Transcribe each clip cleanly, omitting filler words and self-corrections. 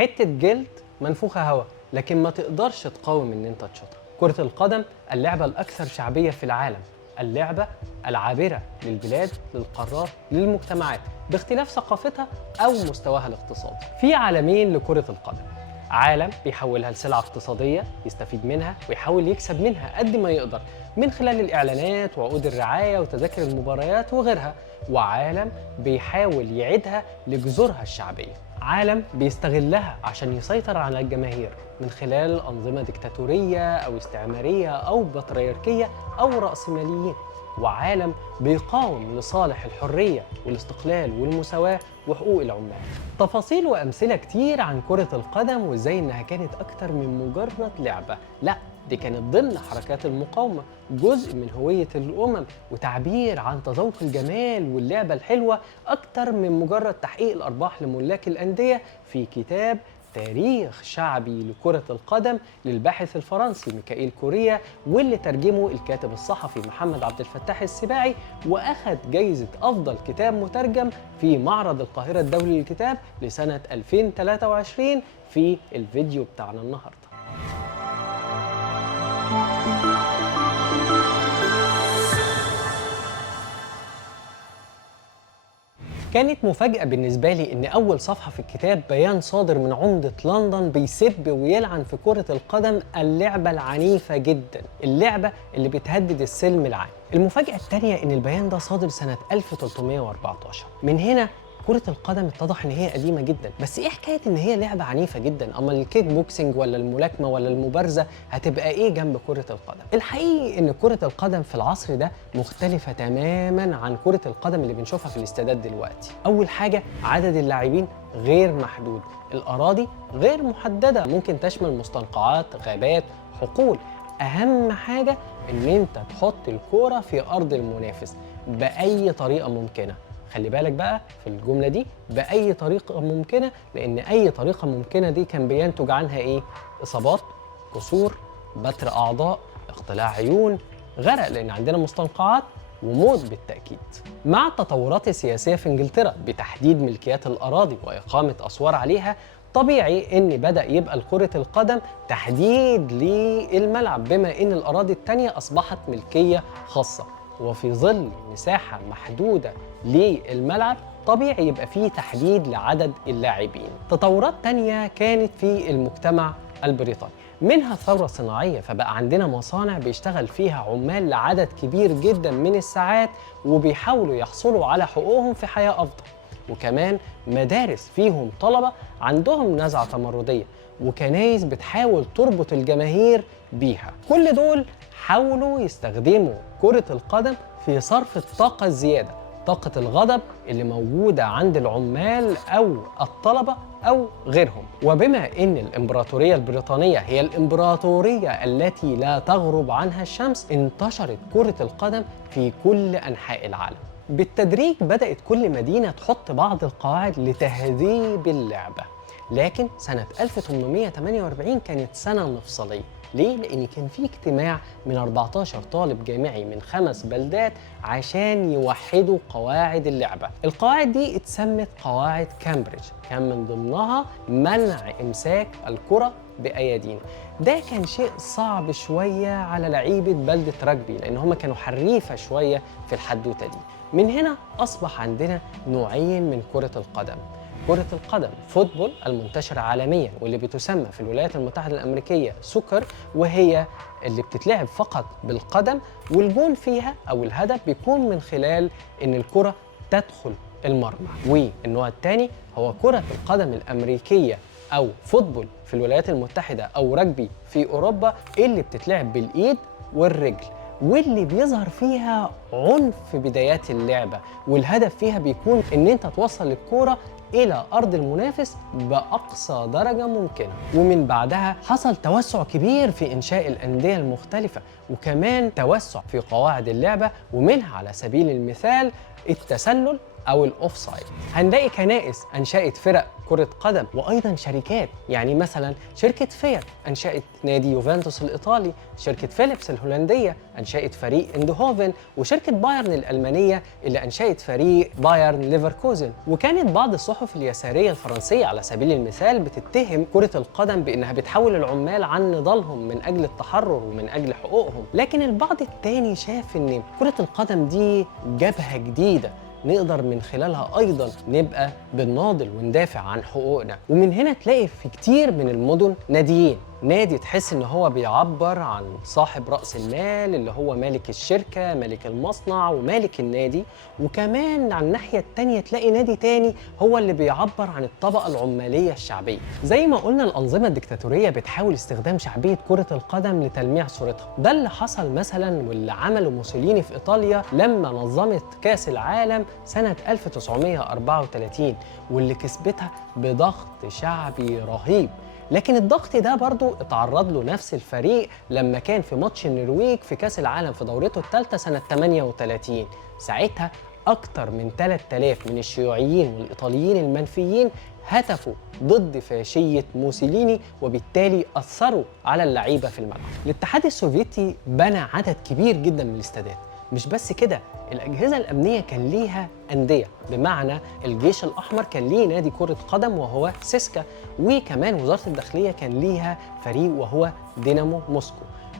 حتة جلد منفوخة هوا، لكن ما تقدرش تقاوم ان انت تشوطها. كرة القدم اللعبة الأكثر شعبية في العالم، اللعبة العابرة للبلاد، للقارات، للمجتمعات، باختلاف ثقافتها أو مستواها الاقتصادي. في عالمين لكرة القدم، عالم بيحولها لسلعة اقتصادية يستفيد منها ويحاول يكسب منها قد ما يقدر من خلال الإعلانات وعقود الرعاية وتذاكر المباريات وغيرها، وعالم بيحاول يعيدها لجذورها الشعبية، عالم بيستغلها عشان يسيطر على الجماهير من خلال أنظمة ديكتاتورية أو استعمارية أو بطريركية أو رأسماليين، وعالم بيقاوم لصالح الحرية والاستقلال والمساواة وحقوق العمال. تفاصيل وأمثلة كتير عن كرة القدم وإزاي إنها كانت أكتر من مجرد لعبة، لا دي كانت ضمن حركات المقاومة، جزء من هوية الأمم وتعبير عن تذوق الجمال واللعبة الحلوة أكتر من مجرد تحقيق الأرباح لملاك الأندية. في كتاب تاريخ شعبي لكرة القدم للباحث الفرنسي ميكائيل كوريا، واللي ترجمه الكاتب الصحفي محمد عبد الفتاح السباعي، وأخذ جايزة أفضل كتاب مترجم في معرض القاهرة الدولي للكتاب لسنة 2023 في الفيديو بتاعنا النهاردة. كانت مفاجأة بالنسبة لي إن أول صفحة في الكتاب بيان صادر من عمدة لندن بيسب ويلعن في كرة القدم اللعبة العنيفة جدا، اللعبة اللي بتهدد السلم العام. المفاجأة التانية إن البيان ده صادر سنة 1314. من هنا كرة القدم اتضح ان هي قديمة جدا، بس ايه حكاية ان هي لعبة عنيفة جدا؟ اما الكيك بوكسنج ولا الملاكمة ولا المبارزة هتبقى ايه جنب كرة القدم؟ الحقيقي ان كرة القدم في العصر ده مختلفة تماما عن كرة القدم اللي بنشوفها في الاستادات دلوقتي. اول حاجة عدد اللاعبين غير محدود، الاراضي غير محددة، ممكن تشمل مستنقعات، غابات، حقول. اهم حاجة ان انت تحط الكورة في ارض المنافس باي طريقة ممكنة. خلي بالك بقى في الجملة دي بأي طريقة ممكنة، لأن أي طريقة ممكنة دي كان بينتج عنها إيه؟ إصابات، كسور، بتر أعضاء، اقتلاع عيون، غرق لأن عندنا مستنقعات، وموت بالتأكيد. مع التطورات السياسية في إنجلترا بتحديد ملكيات الأراضي وإقامة أسوار عليها، طبيعي إن بدأ يبقى كرة القدم تحديد للملعب، بما إن الأراضي التانية أصبحت ملكية خاصة، وفي ظل مساحة محدودة للملعب طبيعي يبقى فيه تحديد لعدد اللاعبين. تطورات تانية كانت في المجتمع البريطاني، منها الثورة الصناعية، فبقى عندنا مصانع بيشتغل فيها عمال لعدد كبير جدا من الساعات وبيحاولوا يحصلوا على حقوقهم في حياة أفضل، وكمان مدارس فيهم طلبة عندهم نزعة تمردية، وكنايس بتحاول تربط الجماهير بيها. كل دول حاولوا يستخدموا كرة القدم في صرف الطاقة الزيادة، طاقة الغضب اللي موجودة عند العمال أو الطلبة أو غيرهم. وبما إن الإمبراطورية البريطانية هي الإمبراطورية التي لا تغرب عنها الشمس، انتشرت كرة القدم في كل أنحاء العالم. بالتدريج بدأت كل مدينة تحط بعض القواعد لتهذيب اللعبة، لكن سنة 1848 كانت سنة مفصلية. ليه؟ لأن كان في اجتماع من 14 طالب جامعي من 5 بلدات عشان يوحدوا قواعد اللعبة. القواعد دي اتسمت قواعد كامبريدج، كان من ضمنها منع إمساك الكرة بأيادينا. ده كان شيء صعب شوية على لعيبة بلدة راجبي، لأن هم كانوا حريفة شوية في الحدوتة دي. من هنا أصبح عندنا نوعين من كرة القدم: كرة القدم فوتبول المنتشرة عالميا واللي بتسمى في الولايات المتحدة الأمريكية سوكر، وهي اللي بتتلعب فقط بالقدم، والجون فيها أو الهدف بيكون من خلال إن الكرة تدخل المرمى. والنوع الثاني هو كرة القدم الأمريكية أو فوتبول في الولايات المتحدة أو رجبي في أوروبا، اللي بتتلعب بالإيد والرجل، واللي بيظهر فيها عنف في بدايات اللعبة، والهدف فيها بيكون إن أنت توصل الكرة إلى أرض المنافس بأقصى درجة ممكنة. ومن بعدها حصل توسع كبير في إنشاء الأندية المختلفة، وكمان توسع في قواعد اللعبة، ومنها على سبيل المثال التسلل أو الأوفسايد. هنلاقي كنائس أنشأت فرق كرة قدم وأيضا شركات، يعني مثلا شركة فيات أنشأت نادي يوفنتوس الإيطالي، شركة فيليبس الهولندية أنشأت فريق اندهوفن، وشركة بايرن الألمانية اللي أنشأت فريق بايرن ليفركوزن. وكانت بعض الصحف اليسارية الفرنسية على سبيل المثال بتتهم كرة القدم بأنها بتحول العمال عن نضالهم من أجل التحرر ومن أجل حقوقهم، لكن البعض التاني شاف أن كرة القدم دي جبهة جديدة نقدر من خلالها أيضا نبقى بنناضل وندافع عن حقوقنا. ومن هنا تلاقي في كتير من المدن ناديين، نادي تحس ان هو بيعبر عن صاحب رأس المال اللي هو مالك الشركة، مالك المصنع ومالك النادي، وكمان على الناحية التانية تلاقي نادي تاني هو اللي بيعبر عن الطبقة العمالية الشعبية. زي ما قلنا الأنظمة الدكتاتورية بتحاول استخدام شعبية كرة القدم لتلميع صورتها، ده اللي حصل مثلا واللي عمله موسوليني في إيطاليا لما نظمت كأس العالم سنة 1934 واللي كسبتها بضغط شعبي رهيب. لكن الضغط ده برضو اتعرض له نفس الفريق لما كان في ماتش النرويج في كأس العالم في دورته الثالثة سنة 38. ساعتها أكتر من 3000 من الشيوعيين والإيطاليين المنفيين هتفوا ضد فاشية موسوليني، وبالتالي أثروا على اللعيبة في الملعب. الاتحاد السوفيتي بنى عدد كبير جدا من الاستادات. مش بس كده، الأجهزة الأمنية كان ليها أندية، بمعنى الجيش الأحمر كان ليه نادي كرة قدم وهو سيسكا، وكمان وزارة الداخلية كان ليها فريق وهو دينامو موسكو.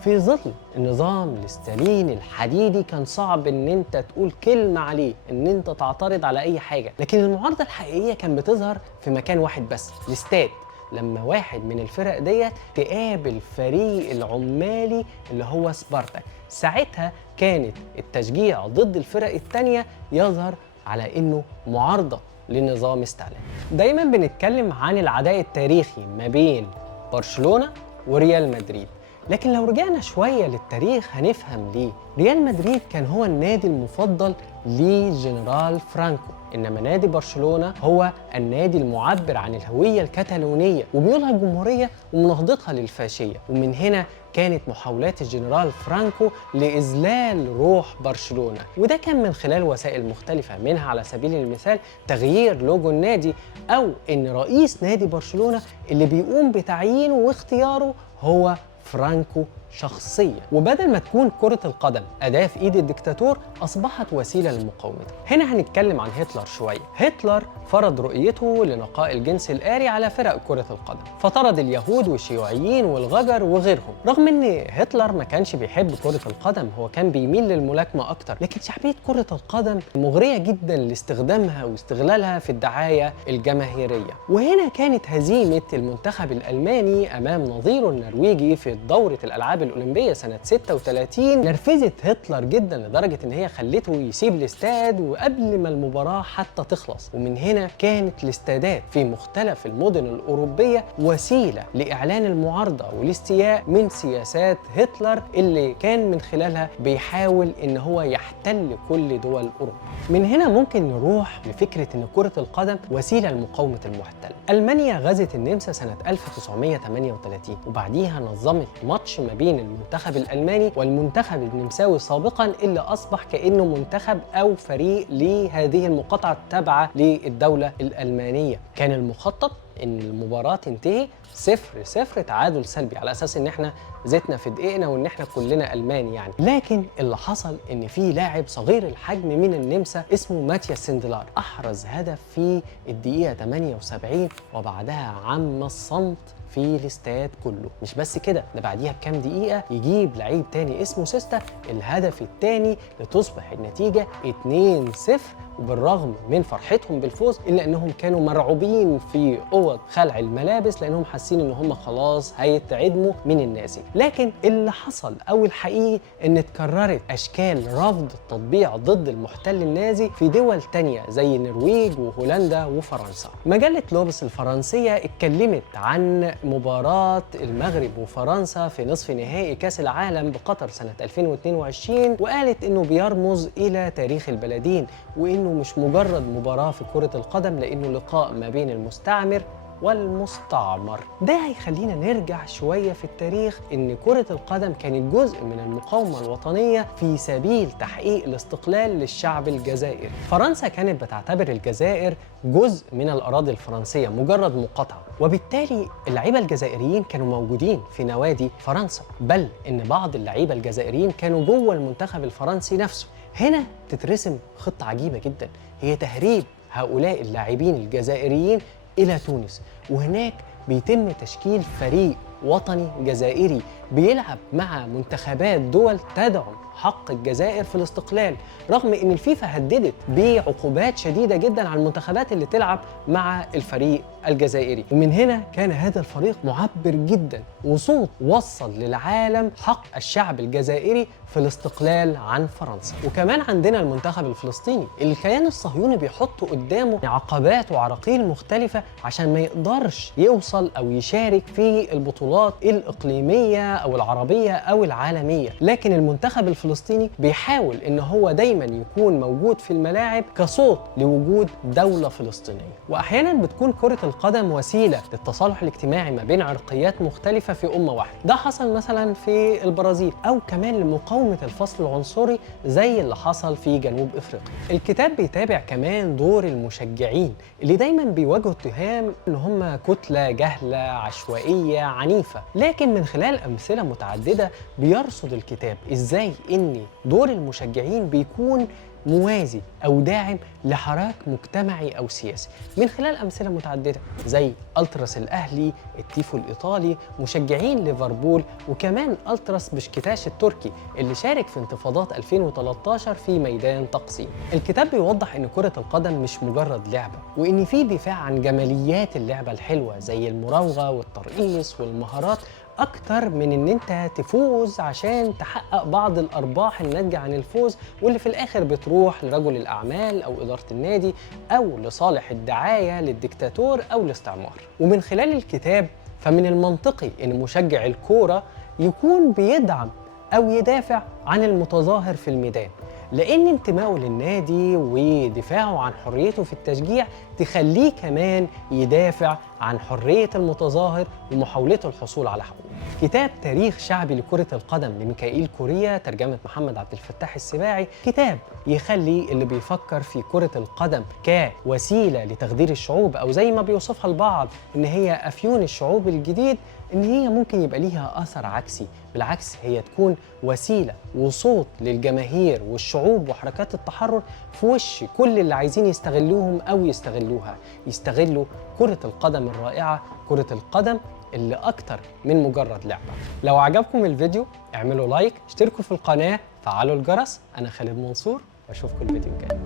في ظل النظام الستاليني الحديدي كان صعب ان انت تقول كلمة عليه، ان انت تعترض على اي حاجة، لكن المعارضة الحقيقية كان بتظهر في مكان واحد بس، الاستاد. لما واحد من الفرق ديت تقابل فريق العمالي اللي هو سبارتاك، ساعتها كانت التشجيع ضد الفرق التانية يظهر على انه معارضة لنظام ستالين. دايما بنتكلم عن العداء التاريخي ما بين برشلونة وريال مدريد، لكن لو رجعنا شوية للتاريخ هنفهم ليه. ريال مدريد كان هو النادي المفضل لجنرال فرانكو، إنما نادي برشلونة هو النادي المعبر عن الهوية الكتالونية وميولها الجمهورية ومناهضتها للفاشية. ومن هنا كانت محاولات الجنرال فرانكو لإذلال روح برشلونة، وده كان من خلال وسائل مختلفة، منها على سبيل المثال تغيير لوجو النادي، أو إن رئيس نادي برشلونة اللي بيقوم بتعيينه واختياره هو فرانكو شخصيا. وبدل ما تكون كرة القدم أداة في إيد الدكتاتور، أصبحت وسيلة لمقاومته. هنا هنتكلم عن هتلر شوية. هتلر فرض رؤيته لنقاء الجنس الآري على فرق كرة القدم، فطرد اليهود والشيوعيين والغجر وغيرهم. رغم إن هتلر ما كانش بيحب كرة القدم، هو كان بيميل للملاكمة أكتر، لكن شعبية كرة القدم مغرية جدا لاستخدامها واستغلالها في الدعاية الجماهيرية. وهنا كانت هزيمة المنتخب الألماني أمام نظيره النرويجي في دورة الألعاب الأولمبية سنة 36 نرفزت هتلر جدا لدرجة إن هي خلته يسيب الاستاد وقبل ما المباراة حتى تخلص. ومن هنا كانت الاستادات في مختلف المدن الأوروبية وسيلة لإعلان المعارضة والاستياء من سياسات هتلر اللي كان من خلالها بيحاول إن هو يحتل كل دول أوروبا. من هنا ممكن نروح لفكرة إن كرة القدم وسيلة لمقاومة المحتل. ألمانيا غزت النمسا سنة 1938 وبعديها نظمت ماتش ما بين المنتخب الألماني والمنتخب النمساوي سابقا، اللي أصبح كأنه منتخب أو فريق لهذه المقاطعة التابعة للدولة الألمانية. كان المخطط إن المباراة تنتهي 0-0 تعادل سلبي، على أساس إن إحنا زيتنا في دقيقنا وإن إحنا كلنا ألمان يعني. لكن اللي حصل إن في لاعب صغير الحجم من النمسا اسمه ماتياس سندلار أحرز هدف في الدقيقة 78، وبعدها عم الصمت في الاستاد كله. مش بس كده، ده بعديها بكام دقيقة يجيب لعيب تاني اسمه سيستا الهدف التاني لتصبح النتيجة 2-0. وبالرغم من فرحتهم بالفوز إلا أنهم كانوا مرعوبين في أوض خلع الملابس لأنهم حاسين أن هم خلاص هيتعدموا من النازي. لكن اللي حصل أو الحقيقي أن اتكررت أشكال رفض التطبيع ضد المحتل النازي في دول تانية زي النرويج وهولندا وفرنسا. مجلة لوبس الفرنسية اتكلمت عن مباراة المغرب وفرنسا في نصف نهائي كأس العالم بقطر سنة 2022 وقالت أنه بيرمز إلى تاريخ البلدين، وإنه مش مجرد مباراة في كرة القدم، لأنه لقاء ما بين المستعمر والمستعمر. ده هيخلينا نرجع شوية في التاريخ إن كرة القدم كانت جزء من المقاومة الوطنية في سبيل تحقيق الاستقلال للشعب الجزائري. فرنسا كانت بتعتبر الجزائر جزء من الأراضي الفرنسية، مجرد مقاطعة، وبالتالي اللعيبة الجزائريين كانوا موجودين في نوادي فرنسا، بل إن بعض اللعيبة الجزائريين كانوا جوه المنتخب الفرنسي نفسه. هنا تترسم خطة عجيبة جدا، هي تهريب هؤلاء اللاعبين الجزائريين إلى تونس، وهناك بيتم تشكيل فريق وطني جزائري بيلعب مع منتخبات دول تدعم حق الجزائر في الاستقلال، رغم ان الفيفا هددت بعقوبات شديده جدا على المنتخبات اللي تلعب مع الفريق الجزائري. ومن هنا كان هذا الفريق معبر جدا وصوت وصل للعالم حق الشعب الجزائري في الاستقلال عن فرنسا. وكمان عندنا المنتخب الفلسطيني، الكيان الصهيوني بيحط قدامه عقبات وعراقيل مختلفه عشان ما يقدرش يوصل او يشارك في البطولات الاقليميه او العربيه او العالميه، لكن المنتخب الفلسطيني بيحاول ان هو دايما يكون موجود في الملاعب كصوت لوجود دولة فلسطينية. واحيانا بتكون كرة القدم وسيلة للتصالح الاجتماعي ما بين عرقيات مختلفة في أمة واحدة، ده حصل مثلا في البرازيل، او كمان لمقاومة الفصل العنصري زي اللي حصل في جنوب افريقيا. الكتاب بيتابع كمان دور المشجعين اللي دايما بيواجهوا اتهام ان هم كتلة جهلة عشوائية عنيفة، لكن من خلال امثلة متعددة بيرصد الكتاب ازاي ان دور المشجعين بيكون موازي أو داعم لحراك مجتمعي أو سياسي من خلال أمثلة متعددة زي ألتراس الأهلي، التيفو الإيطالي، مشجعين ليفربول، وكمان ألتراس بشكتاش التركي اللي شارك في انتفاضات 2013 في ميدان تقسيم. الكتاب بيوضح إن كرة القدم مش مجرد لعبة، وإن في دفاع عن جماليات اللعبة الحلوة زي المراوغة والترقيص والمهارات أكتر من إن أنت تفوز عشان تحقق بعض الأرباح الناتجة عن الفوز، واللي في الآخر بتروح لرجل الأعمال أو إدارة النادي أو لصالح الدعاية للديكتاتور أو الاستعمار. ومن خلال الكتاب فمن المنطقي إن مشجع الكورة يكون بيدعم أو يدافع عن المتظاهر في الميدان، لأن انتمائه للنادي ودفاعه عن حريته في التشجيع تخليه كمان يدافع عن حرية المتظاهر ومحاولته الحصول على حقوقه. كتاب تاريخ شعبي لكرة القدم لميكائيل كوريا، ترجمة محمد عبد الفتاح السباعي، كتاب يخلي اللي بيفكر في كرة القدم كوسيلة لتخدير الشعوب، أو زي ما بيوصفها البعض إن هي أفيون الشعوب الجديد، إن هي ممكن يبقى ليها أثر عكسي. بالعكس هي تكون وسيلة وصوت للجماهير والشعوب وحركات التحرر في وش كل اللي عايزين يستغلوهم أو يستغلوها، يستغلوا كرة القدم الرائعة، كرة القدم اللي أكتر من مجرد لعبة. لو عجبكم الفيديو اعملوا لايك، اشتركوا في القناة، فعلوا الجرس. أنا خالد منصور وأشوفكم الفيديو الجاي.